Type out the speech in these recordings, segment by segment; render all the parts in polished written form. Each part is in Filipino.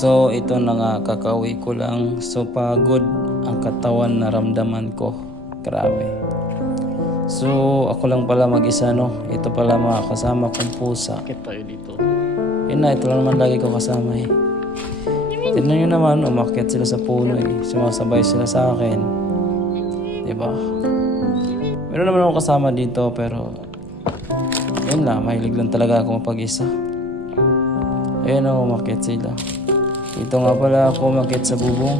So ito na nga, kakauwi ko lang. So pagod ang katawan, naramdaman ko. Grabe. So ako lang pala mag-isa, no. Ito pala mga kasama kong pusa. Bakit tayo dito? Yun na, ito lang naman lagi ko kasama eh. Tignan nyo naman, umakyat sila sa puno eh. Sumasabay sila sa akin. Diba? Meron naman ako kasama dito pero yun lang, mahilig lang talaga ako mapag-isa. Ayun ako, umakyat sila. Dito nga pala ako umakyat sa bubong.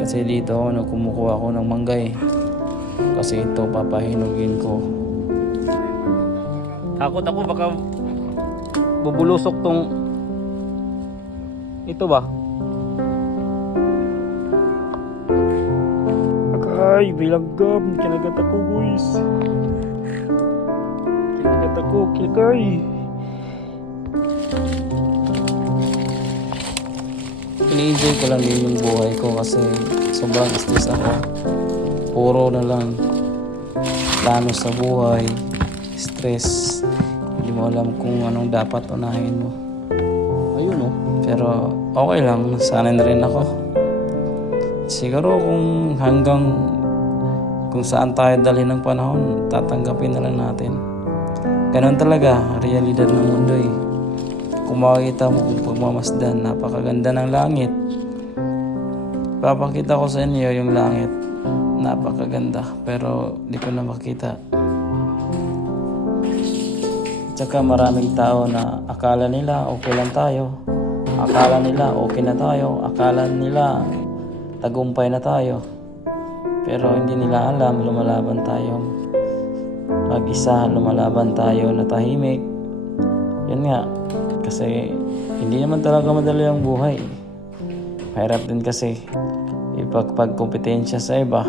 Kasi dito ako kumukuha ako ng mangga eh. Kasi ito papahinugin ko. Takot ako baka bubulusok tong ito ba? Akay, bilanggam, kinagat ako guys. Kinagat ako, kikay. Ini-enjoy ko lang din yung buhay ko kasi sobrang stress ako. Puro na lang plano sa buhay, stress. Hindi mo alam kung anong dapat unahin mo. Ayun oh. Pero okay lang, nasanay na rin ako. Siguro kung saan tayo dalhin ng panahon, tatanggapin na lang natin. Ganun talaga, realidad ng mundo eh. Kung makikita mo kung pagmamasdan, napakaganda ng langit. Papakita ko sa inyo yung langit. Napakaganda, pero di ko na makita. Tsaka maraming tao na akala nila okay lang tayo. Akala nila okay na tayo. Akala nila tagumpay na tayo. Pero hindi nila alam, lumalaban tayo. Mag-isa, lumalaban tayo na tahimik. Yun nga, kasi hindi naman talaga madali ang buhay. Mahirap din kasi ipagpagkompetensya sa iba.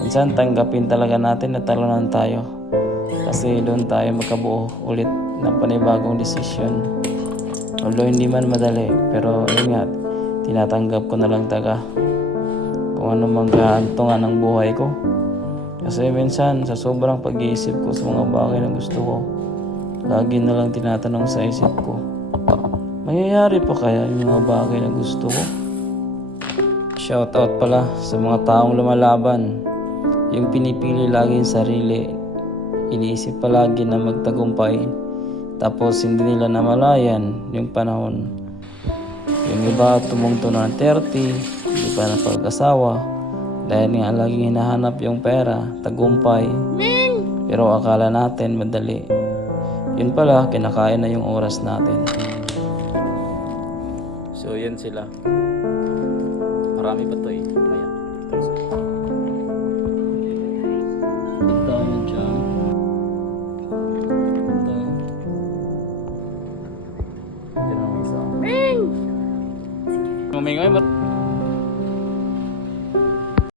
Minsan tanggapin talaga natin na talunan tayo. Kasi doon tayo magkabuo ulit ng panibagong desisyon. Although hindi man madali, pero yun nga, tinatanggap ko na lang taga kung ano mang kaantungan ng buhay ko. Kasi minsan sa sobrang pag-iisip ko sa mga bagay na gusto ko, lagi na lang tinatanong sa isip ko, mayayari pa kaya yung mga bagay na gusto ko? Shoutout pala sa mga taong lumalaban. Yung pinipili lagi yung sarili, iniisip palagi na magtagumpay, tapos hindi nila namalayan yung panahon. Yung iba tumungto na ng 30, hindi pa napag-asawa, dahil nga laging hinahanap yung pera, tagumpay. Pero akala natin madali. Yun pala, kinakain na yung oras natin. So yan sila. Marami pa to eh. Maya. Ito yun dyan. Ito. Yan ang isa. Ming! Ming!